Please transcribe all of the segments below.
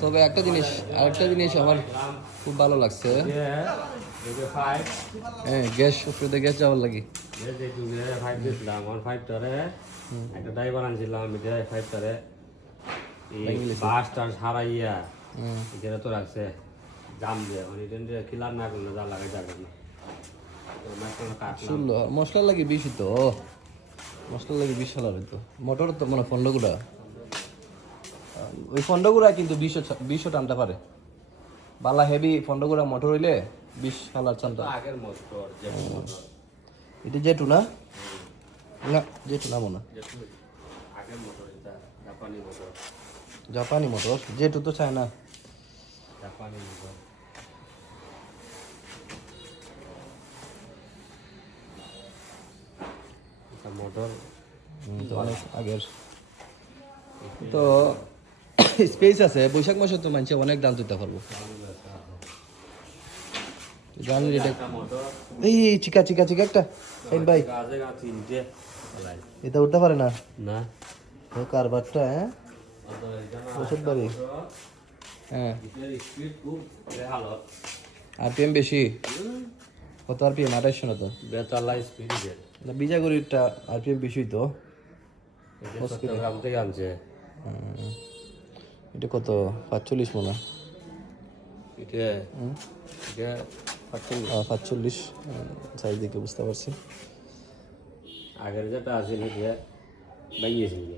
তবে আরেকটা জিনিস আমার খুব ভালো লাগছে। হ্যাঁ, গ্যাস উপরে গ্যাস যাওয়ার লাগি একটা ড্রাইভার আনছিলাম ফাইভটারে বাস টাস হারাইয়া এটা তো রাখছে জাম দিয়ে মানে এটা খিলার না করলে যা লাগাই যাবে না শুনলো মশলা লাগে বেশি তো মশলা লাগে বিশ সালার তো মোটর তো মানে ফন্ডগুড়া ওই ফন্ডগুড়া কিন্তু 20 টানতে পারে বালা হেভি ফন্ডগুড়া মোটর হইলে 20 সালার টানতে আগের মোটর এটা জেটু না না জেটু না মনে আগের মোটর এটা জাপানি মোটর জেটু তো চায় না জাপানি মোটর মোটর অনেক আগের তো স্পেস আছে বৈশাখ মাসে তো মানুষ অনেক দাম দিতে পারবো জানি এটা এই চিকা চিকা চিকা একটা এই ভাই এটা উঠতে পারে না না ও কারবারটা হ্যাঁ ওষুধ বাড়ি হ্যাঁ আরপিএম বেশি কত আরপিএম 2800 না তো বেতালাই স্পিড না বিজাগুড়িটা আরপিএম বেশি তো গ্রাম থেকে আনছে এটা কত 45 মনে হয় এটা এটা 45 সাইজ দেখে বুঝতে পারছি আগের যেটা আছে এটা বাইয়েছিল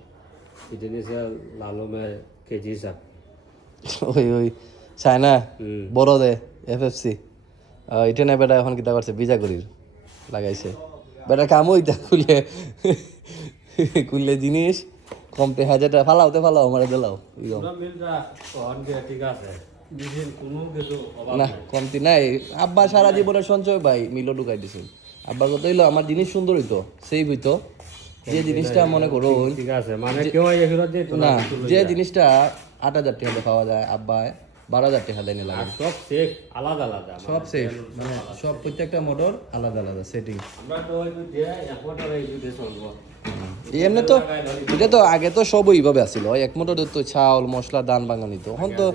এটা নিয়েছে লালমে কেজি হিসাব ওই চায়না বড় দে এফএফসি এটা না বেটা এখন কিতা করছে বিজাগুড়ির লাগাইছে বেটা কাম ওইটা খুললে জিনিস কমতে হাজারটা ফালাও আমার দিলাও না কমতি নাই আব্বা সারা জীবনের সঞ্চয় ভাই মিলও ঢুকাই দিছিল আব্বার কথা হইলো আমার জিনিস সুন্দর হইতো সেভ হইতো যে জিনিসটা মনে করো ঠিক আছে মানে কেউ না যে জিনিসটা 8,000 টাকা পাওয়া যায় আব্বা 12,000 টাকা দেয় লাগে সব সেফ আলাদা আলাদা সব সেফ মানে সব প্রত্যেকটা মোটর আলাদা আলাদা সেটিং আমরা তো ওই যে একবারে এই দুটো চলবো এমনি তো এটা তো আগে তো সব ওইভাবে আসছিল এক মোটর তো চাউল মশলা দান বাঙানি তো এখন তো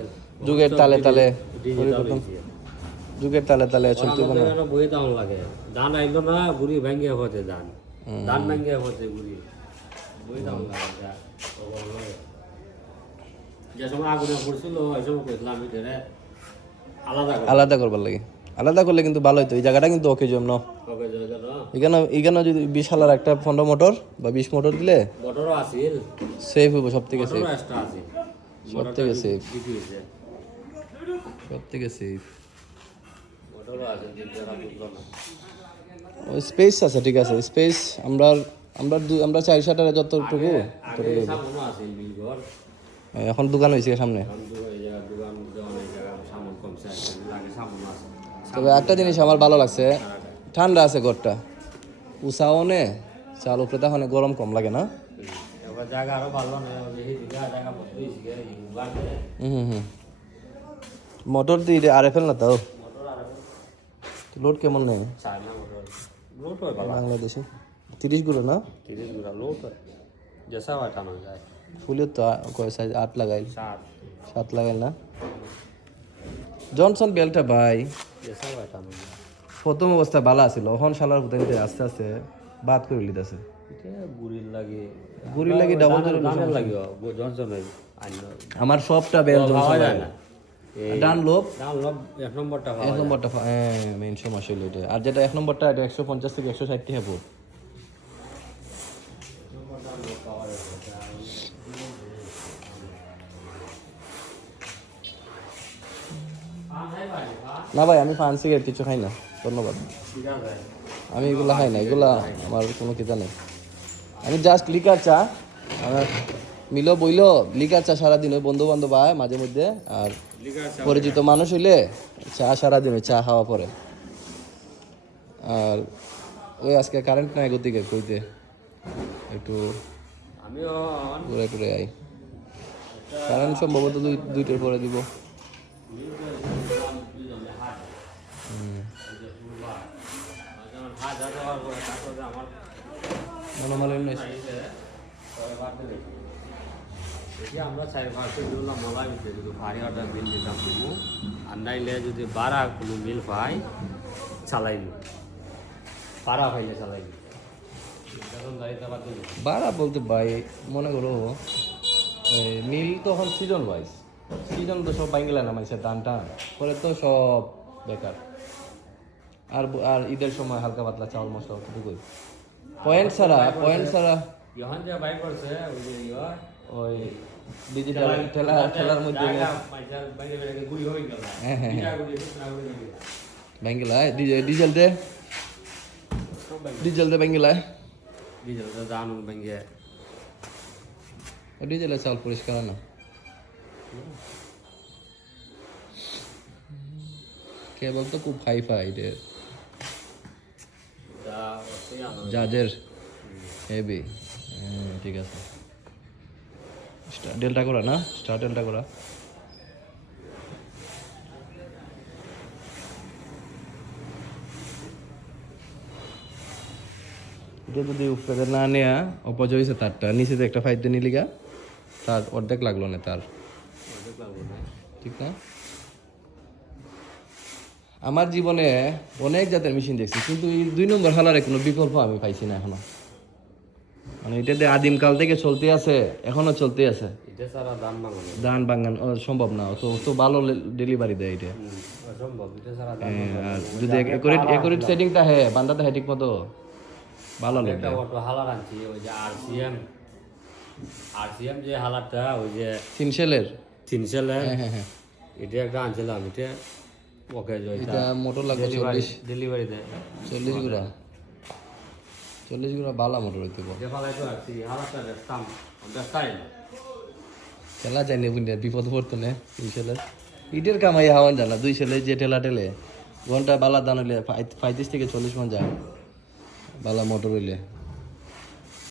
যুগের তালে তালে পরিবর্তন যুগের তালে তালে চলতে পারে বই দাম লাগে ধান আইলো না বুড়ি ভাঙ্গিয়া হতে ধান ভাঙ্গিয়া হতে বুড়ি বই দাম লাগে যে সময় আগুনে পড়ছিল ওই সময় কইলাম ভিতরে আলাদা করবার লাগে আলাদা করলে কিন্তু ভালো হইতো এই জায়গাটা কিন্তু ওকে জন্য এখানে যদি 20 সালের একটা 15 মোটর বা 20 মোটর দিলে মোটরও আছিল সেফ হইব সব থেকে সেফ সব থেকে সেফ সব থেকে সেফ মোটরও আছে ওই স্পেস আছে ঠিক আছে স্পেস আমরা 4-7 যতটুকু এখন দোকান হয়েছে সামনে তবে একটা জিনিস আমার ভালো লাগছে ঠান্ডা আছে ঘরটা উষাও নে চাল উপরে তখন গরম কম লাগে না মোটর দিয়ে আরএফএল না তাও লোড কেমন নেই বাংলাদেশে 30 গুলো না 30 গুলো লোড জেসা বাটানো যায় ফুলের তো কয় সাইজ 8 লাগাইল 7 লাগাইল না জনসন বেলটা ভাই জেসা বাটানো প্রথম অবস্থা ভালো আছিল এখন শালার পুতাইতে আস্তে আস্তে বাদ করে লিতাছে এটা গুড়ির লাগি ডাবল দামের লাগিও জনসন আমার সবটা বেল জনসন যায় না ডান লোভ এক নম্বরটা মেইন সমস্যা হইলো এটা আর যেটা এক নম্বরটা এটা 150 থেকে 160 টাকা পড় না ভাই আমি পান সিগারেট কিছু খাই না ধন্যবাদ আমি এগুলা খাই না এগুলা আমার কোনো কিতা নেই আমি জাস্ট লিকার চা আমার মিলো বইলো লিকার চা সারাদিন ওই বন্ধু বান্ধব আয় মাঝে মধ্যে আর পরিচিত মানুষ হইলে চা সারাদিন ওই চা খাওয়া পরে আর ওই আজকে কারেন্ট নাই গতিকে কইতে একটু ঘুরে টুরে আই কারেন্ট সম্ভবত 2টার পরে দিব মনোমালিন্য দেখি আমরা 4-5 দিন মলা ভিতরে যদি ভারী অর্ডার বিল দিতাম তুমি আর নাইলে যদি বাড়া কোনো মিল পাই চালাইনি পাড়া পাইলে চালাইনি এখন গাড়িটা বাদ দিল ভাড়া বলতে ভাই মনে করো মিল তখন সিজন ওয়াইজ সিজন তো সব বাইঙ্গলা নামাইছে টান টান পরে তো সব বেকার আর ঈদের সময় হালকা পাতলা চাউল মশলা অতটুকুই পয়েন্ট ছাড়া যখন যে বাইক করছে ওই যে ওই ডিজিটাল ঠেলার মধ্যে বাইঙ্গলায় ডিজেল দে বাইঙ্গলায় ডিজেলের চাউল পরিষ্কার না কেবল তো খুব হাই ফাই জাজের হেভি ঠিক আছে ডেল্টা করা না স্টার ডেল্টা করা এটা যদি উপরে না নেয়া অপচয় হয়েছে তারটা নিচে একটা ফাইট দিয়ে নিলিগা তার অর্ধেক লাগলো না তার ঠিক না আমার জীবনে অনেক জাতের মেশিন দেখছি কিন্তু এই 2 নম্বর হালারে কোনো বিকল্প আমি পাইছি না এখনো মানে এটা দিয়ে আদিমকাল থেকে চলতে আছে এখনো চলতে আছে ধান বাঙ্গান সম্ভব না তো ভালো ডেলিভারি দেয় এটা আর যদি একুরেট সেটিংটা হ্যাঁ বান্দাতে হ্যাঁ ঠিক মতো ভালো লাগে হালার আনছি ওই যে আরসিএম যে হালারটা ওই যে তিনশেলের হ্যাঁ এটা একটা আনছিলাম এটা ওকে এটা মোটর লাগবে ডেলিভারি দেয় 40 গুড়া বালা মোটর হইতে খেলা যায়নি বুঝলি বিপদ পড়তো না 3 সেলের ইটের কামাই হাওয়ান জানা 2 সেলে যে ঠেলে ঘন্টা বালা দান হইলে 35 থেকে 40 মন যায় বালা মোটর হইলে